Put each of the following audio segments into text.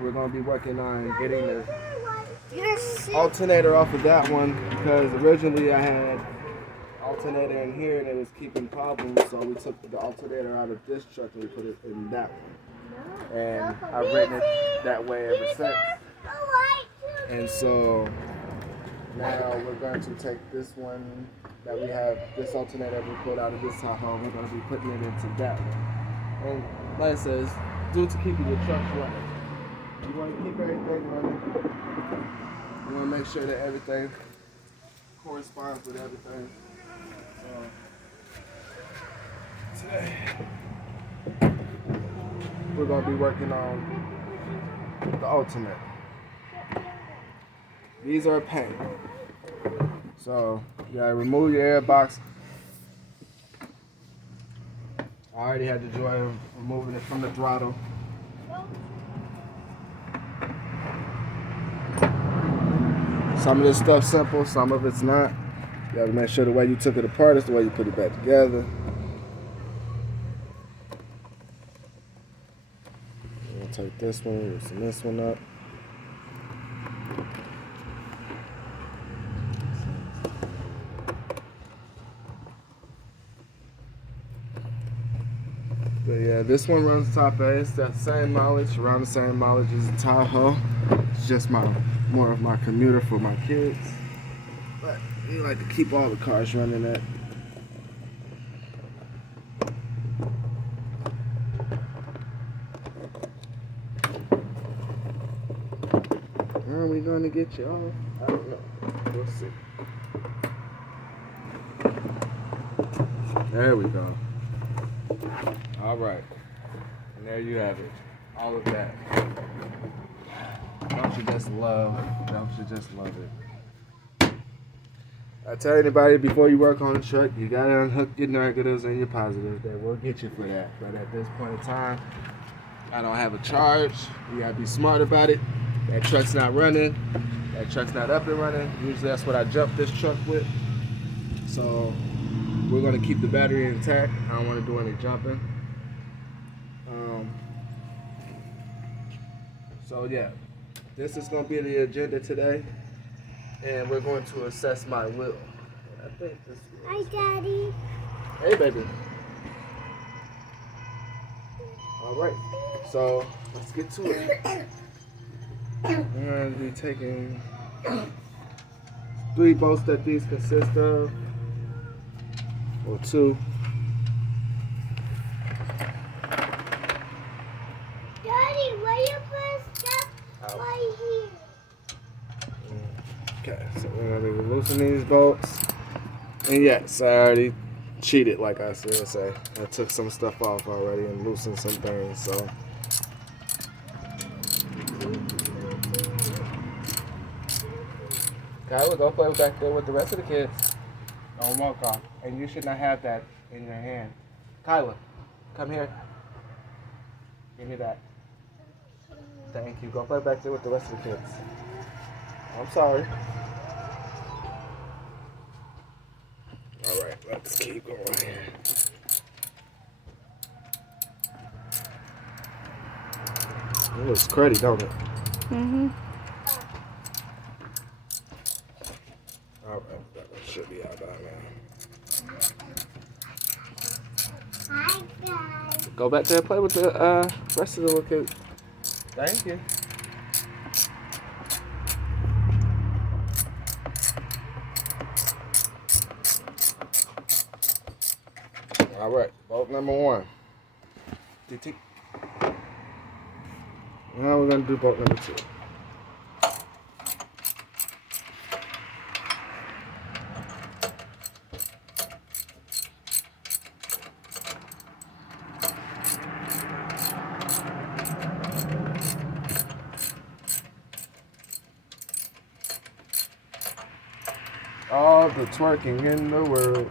we're going to be working on getting the alternator off of that one because originally I had alternator in here and it was keeping problems, so we took the alternator out of this truck and we put it in that one. And I've ridden it that way ever since. And so now we're going to take this one that we have, this alternator we put out of this Tahoe, we're going to be putting it into that one. And like I said, it's due to keeping your truck running. You want to keep everything running. You want to make sure that everything corresponds with everything. So today we're going to be working on the alternator. These are a pain. So you gotta remove your air box. I already had the joy of removing it from the throttle. Some of this stuff's simple, some of it's not. You gotta make sure the way you took it apart is the way you put it back together. I'll take this one, loosen this one up. But yeah, this one runs top A. It's that same mileage, around the same mileage as the Tahoe. It's just more of my commuter for my kids. But we like to keep all the cars running at. Are we gonna get you off? I don't know. We'll see. There we go. All right, and there you have it, all of that. Don't you just love it? I tell anybody before you work on a truck, you gotta unhook your negatives and your positives. That will get you for that. But at this point in time, I don't have a charge. You gotta be smart about it. That truck's not running. That truck's not up and running. Usually that's what I jump this truck with. So we're gonna keep the battery intact. I don't want to do any jumping. So yeah, this is gonna be the agenda today, and we're going to assess my wheel. I think this. Hi, Daddy. Hey, baby. All right, so let's get to it. We're going to be taking 3 bolts that these consist of, or 2. Daddy, why you put stuff right here? Okay, so we're going to be loosening these bolts. And yes, I already cheated, like I said. I took some stuff off already and loosened some things, so. Kyla, go play back there with the rest of the kids. Don't walk off. And you should not have that in your hand. Kyla, come here. Give me that. Thank you. Go play back there with the rest of the kids. I'm sorry. All right, let's keep going. It looks cruddy, don't it? Mm-hmm. All right, that should be out by now. Hi, guys. Go back there and play with the rest of the little kids. Thank you. All right, bolt number 1. Tick. Now we're gonna do bolt number 2. All the twerking in the world.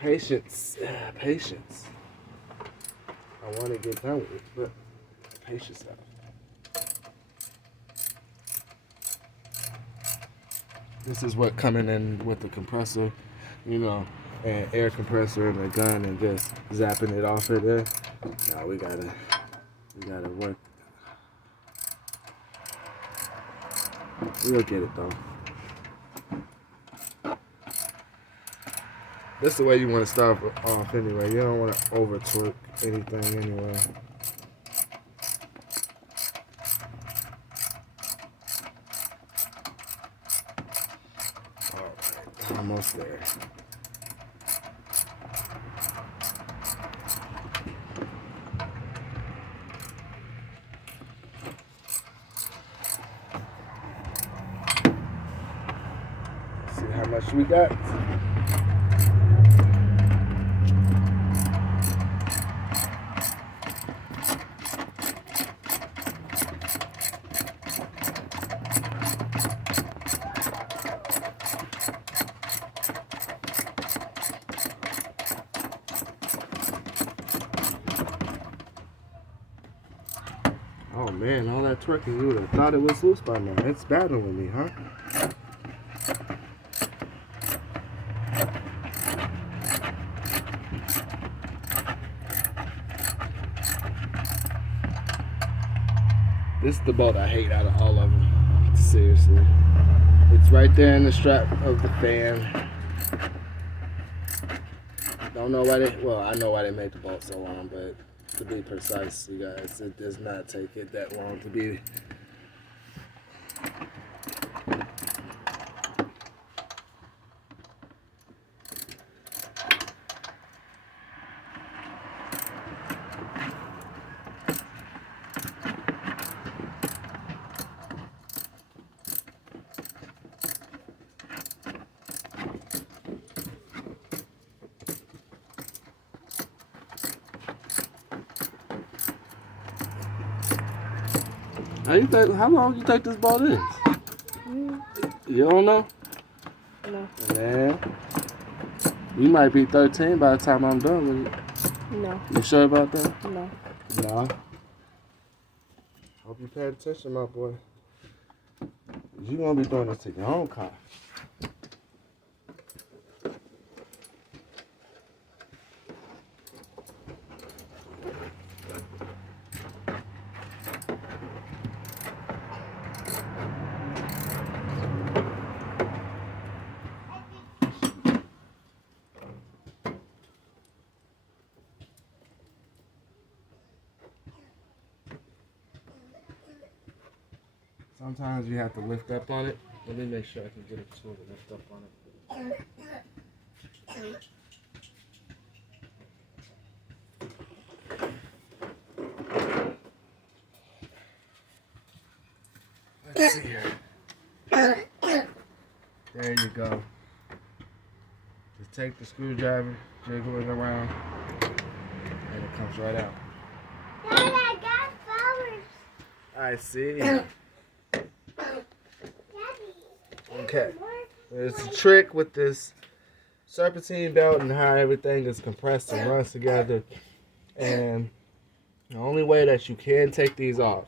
Patience. I want to get done with it, but patience out. This is what coming in with the compressor, you know, and air compressor and a gun and just zapping it off of there. Now we gotta work. We'll get it though. That's the way you want to start off anyway. You don't want to over torque anything anyway. Alright, almost there. See how much we got. Oh man, all that twerking, you would have thought it was loose by now. It's battling me, huh? This is the bolt I hate out of all of them. Seriously. It's right there in the strap of the fan. Don't know why well, I know why they made the bolt so long, but to be precise, you guys, it does not take it that long to be. How long you think this bolt is? You don't know? No. Man, you might be 13 by the time I'm done with it. No. You sure about that? No. Nah. Hope you paid attention, my boy. You gonna be doing this to your own car. Sometimes you have to lift up on it. Let me make sure I can get a tool to lift up on it. Let's see here. There you go. Just take the screwdriver, jiggle it around, and it comes right out. Dad, I got flowers. I see. Daddy. Okay. There's a trick with this serpentine belt and how everything is compressed and runs together. And the only way that you can take these off,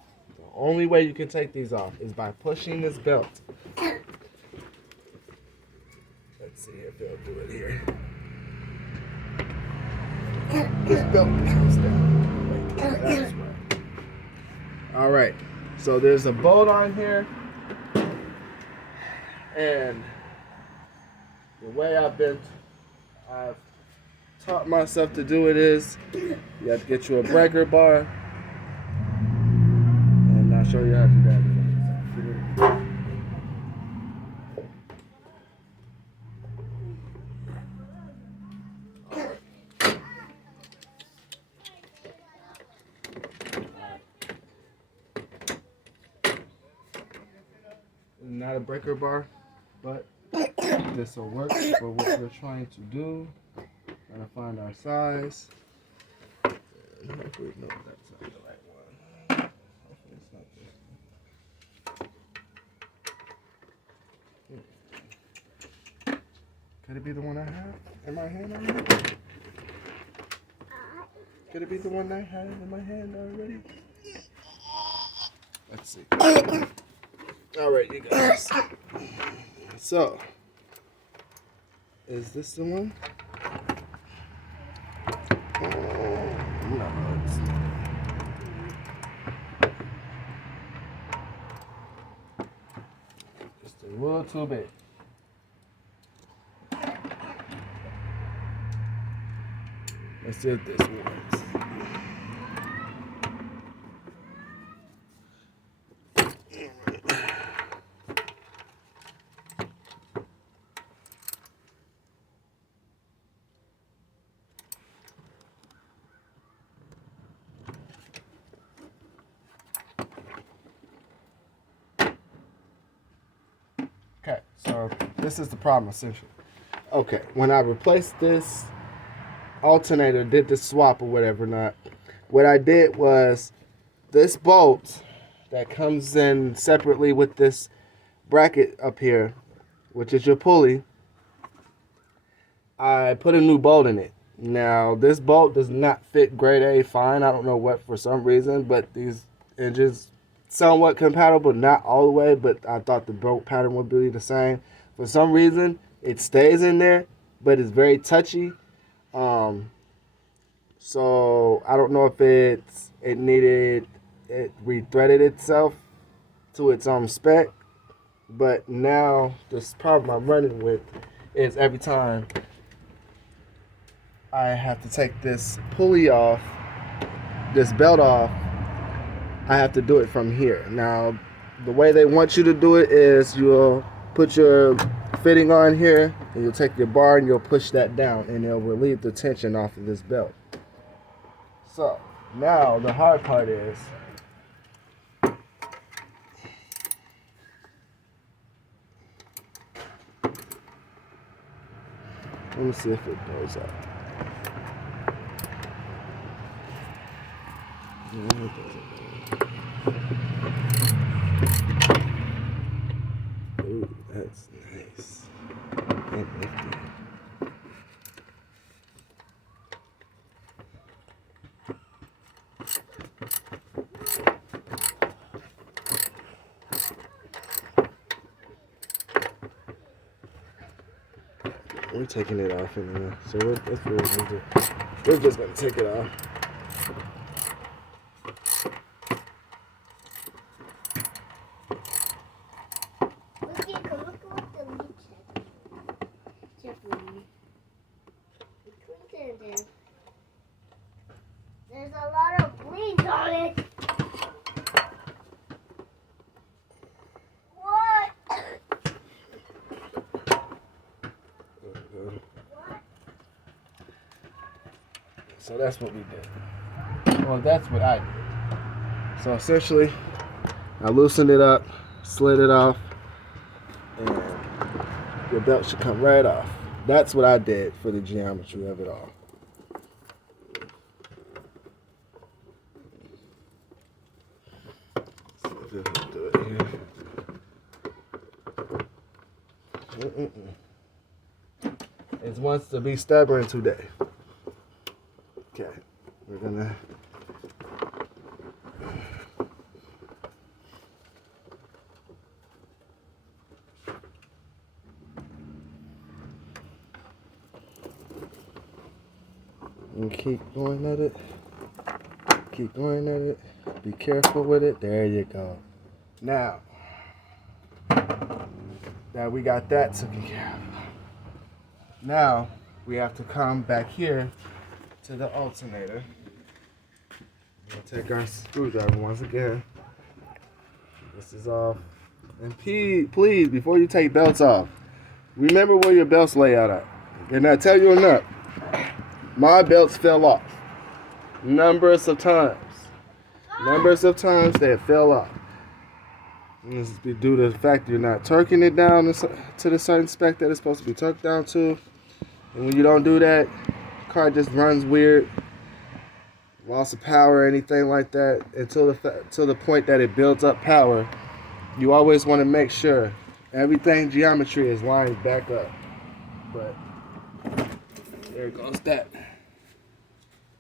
is by pushing this belt. Let's see if they'll do it here. This belt comes down. Wait, that's right. All right. So there's a bolt on here. And the way I've taught myself to do it is you have to get you a breaker bar. And I'll show you how to do that. Not a breaker bar, but this will work for what we're trying to do. Trying to find our size. Hopefully, no, that's not the right one. Hopefully it's not this one. Could it be the one I have in my hand already? Could it be the one I had in my hand already? Let's see. Alright, you guys. So, is this the one? Just a little too big. Let's see if this works. Okay, so this is the problem essentially. Okay, when I replaced this alternator, did the swap or whatever not, what I did was this bolt that comes in separately with this bracket up here, which is your pulley, I put a new bolt in it. Now this bolt does not fit grade A fine. I don't know what for some reason, but these engines somewhat compatible, not all the way, but I thought the bolt pattern would be the same. For some reason, it stays in there, but it's very touchy. So I don't know if it rethreaded itself to its spec, but now this problem I'm running with is every time I have to take this pulley off, this belt off, I have to do it from here. Now, the way they want you to do it is you'll put your fitting on here, and you'll take your bar and you'll push that down, and it'll relieve the tension off of this belt. So, now the hard part is let me see if it goes up. No, it doesn't. Ooh, that's nice. And nifty. We're taking it off anyway, so that's what we're gonna do. We're just gonna take it off. Okay, come look at what the leak said. Between there. There's a lot of bleeds on it. What? So that's what we did. Well, that's what I did. So essentially, I loosened it up, slid it off, and your belt should come right off. That's what I did for the geometry of it all. So if you can do it here. It wants to be stubborn today. Okay, we're gonna keep going at it. Keep going at it. Be careful with it. There you go. Now that we got that taken care of, now we have to come back here to the alternator. We'll take our screwdriver once again. This is off. And please, before you take belts off, remember where your belts lay out at. And I tell you enough, my belts fell off. Numbers of times they fell off. And this is due to the fact you're not torquing it down to the certain spec that it's supposed to be torqued down to. And when you don't do that, the car just runs weird. Loss of power or anything like that until the point that it builds up power. You always want to make sure everything geometry is lined back up. But there goes that.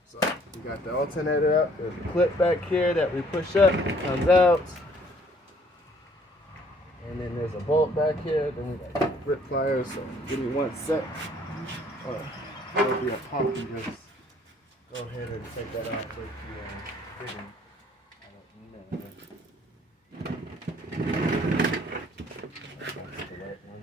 So we got the alternator up. There's a clip back here that we push up, comes out. And then there's a bolt back here. Then we got grip pliers. So give me one sec. There'll be a pump and just go ahead and take that off with the fitting. I don't know. That's the right one.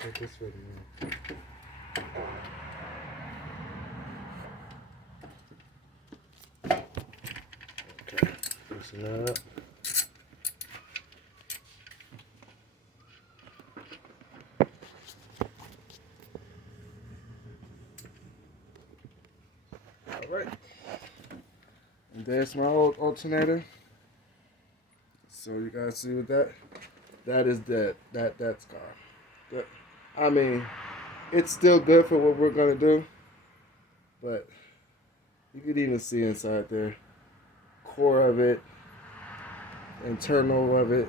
Take this with me. Okay, loosen that up. Alright. And there's my old alternator. So you guys see what that is that's car. I mean, it's still good for what we're gonna do, but you could even see inside there, core of it, internal of it.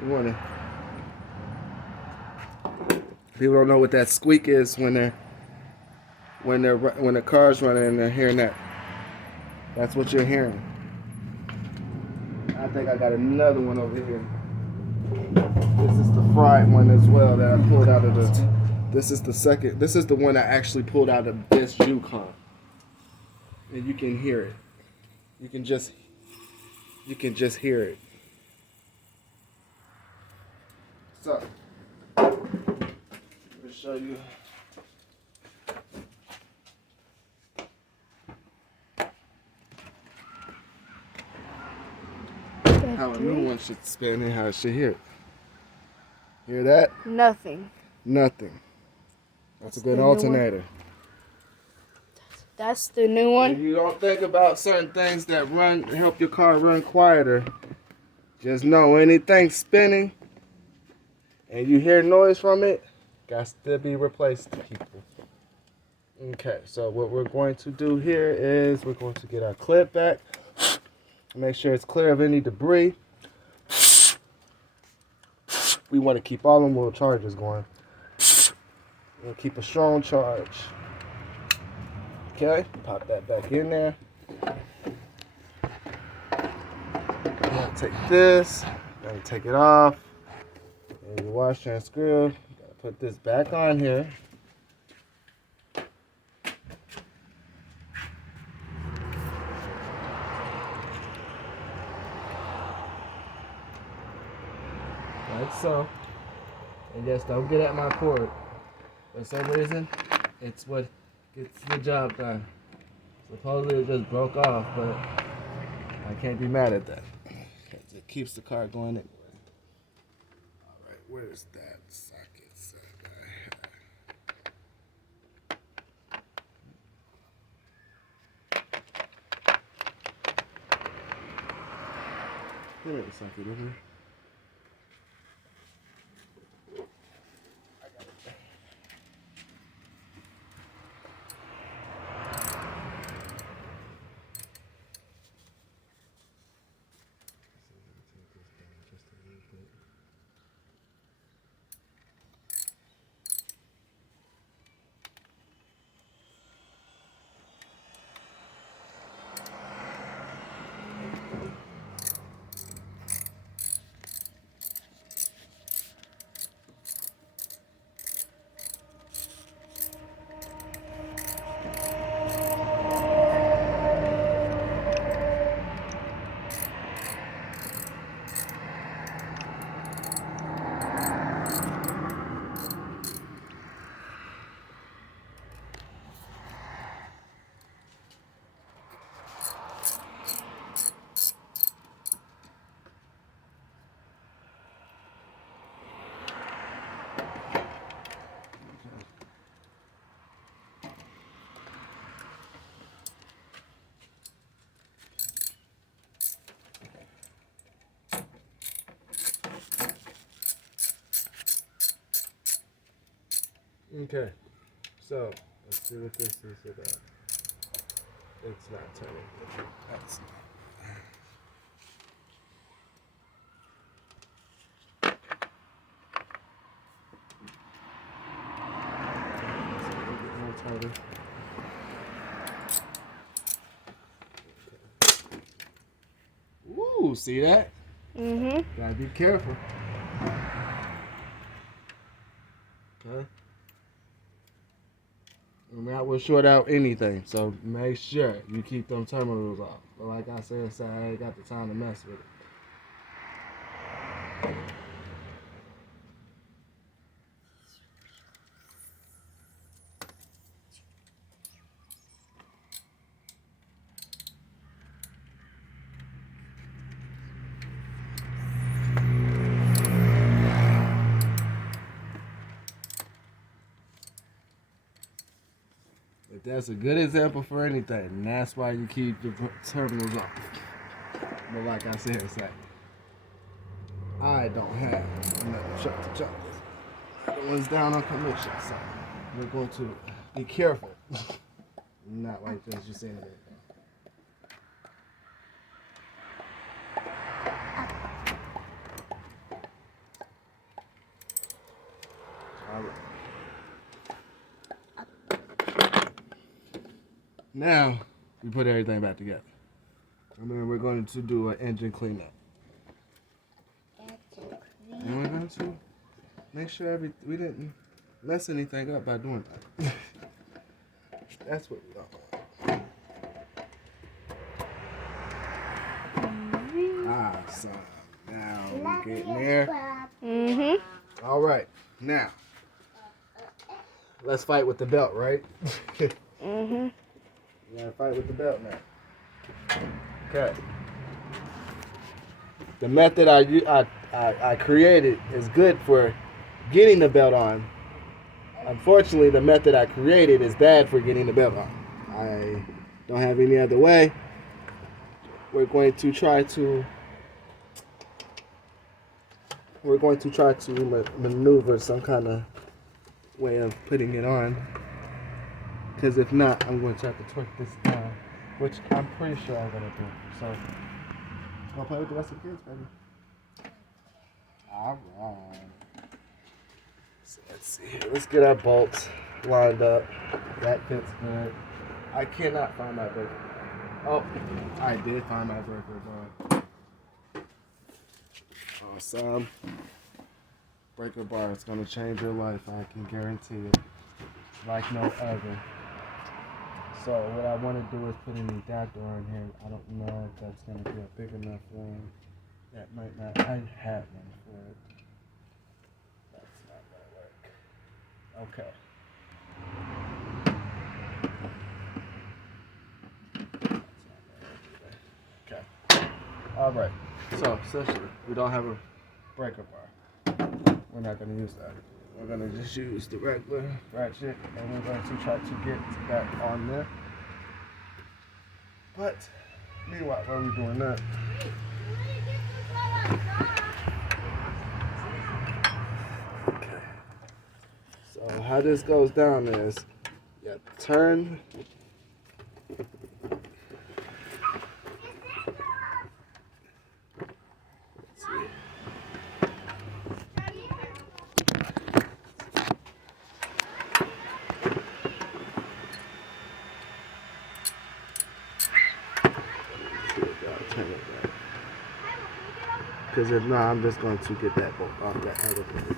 You wanna. People don't know what that squeak is when the car's running and they're hearing that. That's what you're hearing. I think I got another one over here. This is the fried one as well that I pulled out of the. This is the second. This is the one I actually pulled out of this Yukon, and you can hear it. You can just hear it. So, let me show you. How a new one should spin and how it should hear it. Hear that? Nothing. Nothing. That's a good alternator. That's the new one. If you don't think about certain things that help your car run quieter, just know anything spinning and you hear noise from it, got to be replaced, people. Okay, so what we're going to do here is we're going to get our clip back. Make sure it's clear of any debris. We want to keep all them little charges going. We'll keep a strong charge. Okay, pop that back in there. I'm gonna take this, gotta take it off. And your washer and screw. Gotta put this back on here. Like so. And just don't get at my cord. For some reason, it's what gets the job done. Supposedly it just broke off, but I can't be mad at that. It keeps the car going anyway. Alright, where's that socket set? Give me the socket over here. Okay, so let's see what this is about. It's not turning. That's tighter. Ooh, see that? Mm-hmm. Gotta be careful. Okay. And that will short out anything, so make sure you keep them terminals off. But like I said, I ain't got the time to mess with it. But that's a good example for anything, and that's why you keep the terminals off. But like I said, I don't have another truck to jump with. The one's down on commission, so we're going to be careful. Not like this, you seen it. Alright. Now, we put everything back together. And then we're going to do an engine cleanup. And we're going to make sure we didn't mess anything up by doing that. That's what we want. Son. Now we're getting there. Mm-hmm. All right. Now, let's fight with the belt, right? Mm-hmm. You gotta fight with the belt now. Okay. The method I created is good for getting the belt on. Unfortunately, the method I created is bad for getting the belt on. I don't have any other way. We're going to try to maneuver some kind of way of putting it on. Because if not, I'm going to have to twerk this down, which I'm pretty sure I'm going to do. So, go play with the rest of the kids, baby. All right. So let's see here. Let's get our bolts lined up. That fits good. I cannot find my breaker bar. Oh, I did find my breaker bar. Awesome. Breaker bar is going to change your life. I can guarantee it. Like no other. So what I want to do is put an adapter on here. I don't know if that's going to be a big enough one. That might not. I had one for it. That's not going to work. Okay. Okay. All right. So essentially, we don't have a breaker bar. We're not going to use that. We're going to just use the regular ratchet, and we're going to try to get that on there. But, meanwhile, while we're doing that, okay. So how this goes down is, you turn. Because if not, I'm just going to get that bolt off that other thing.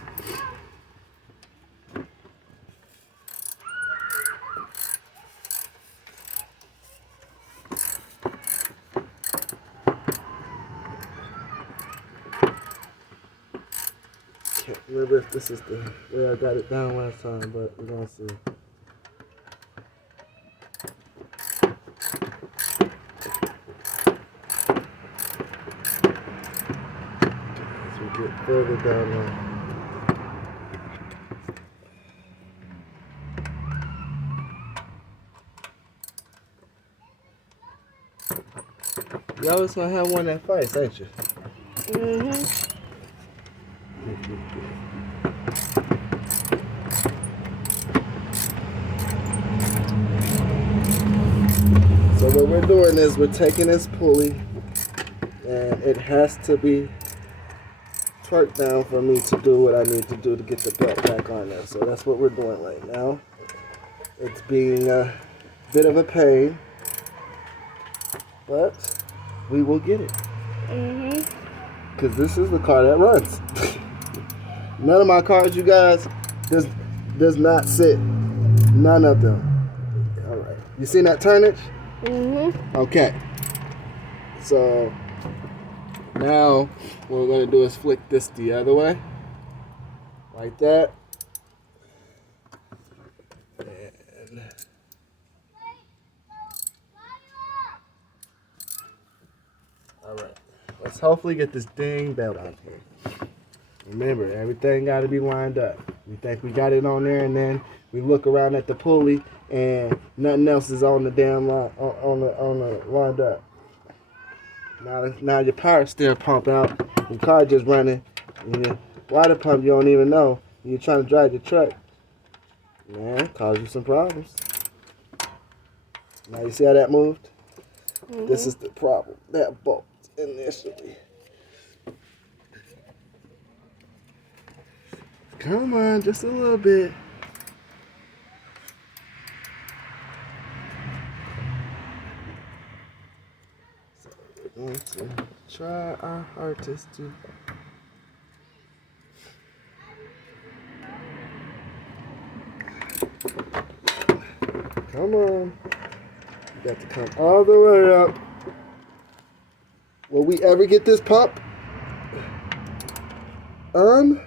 Can't remember if this is the way I got it down last time, but we're going to see. Get further down there. You always gonna have one that fights, ain't you? Mm-hmm. So what we're doing is we're taking this pulley, and it has to be torqued down for me to do what I need to do to get the belt back on there. So that's what we're doing right now. It's being a bit of a pain, but we will get it. Because this is the car that runs. None of my cars, you guys, does not sit. None of them. All right. You seen that turnage? Okay. So now what we're going to do is flick this the other way. Like that. And all right. Let's hopefully get this dang belt on here. Remember, everything got to be lined up. We think we got it on there, and then we look around at the pulley, and nothing else is on the damn line, on the lined up. Now your power steer pump out, your car just running, and your water pump you don't even know. You're trying to drive your truck. Man, cause you some problems. Now you see how that moved? This is the problem. That bolt initially. Come on, just a little bit. So we're going to try our hardest to. Come on. You got to come all the way up. Will we ever get this pump on?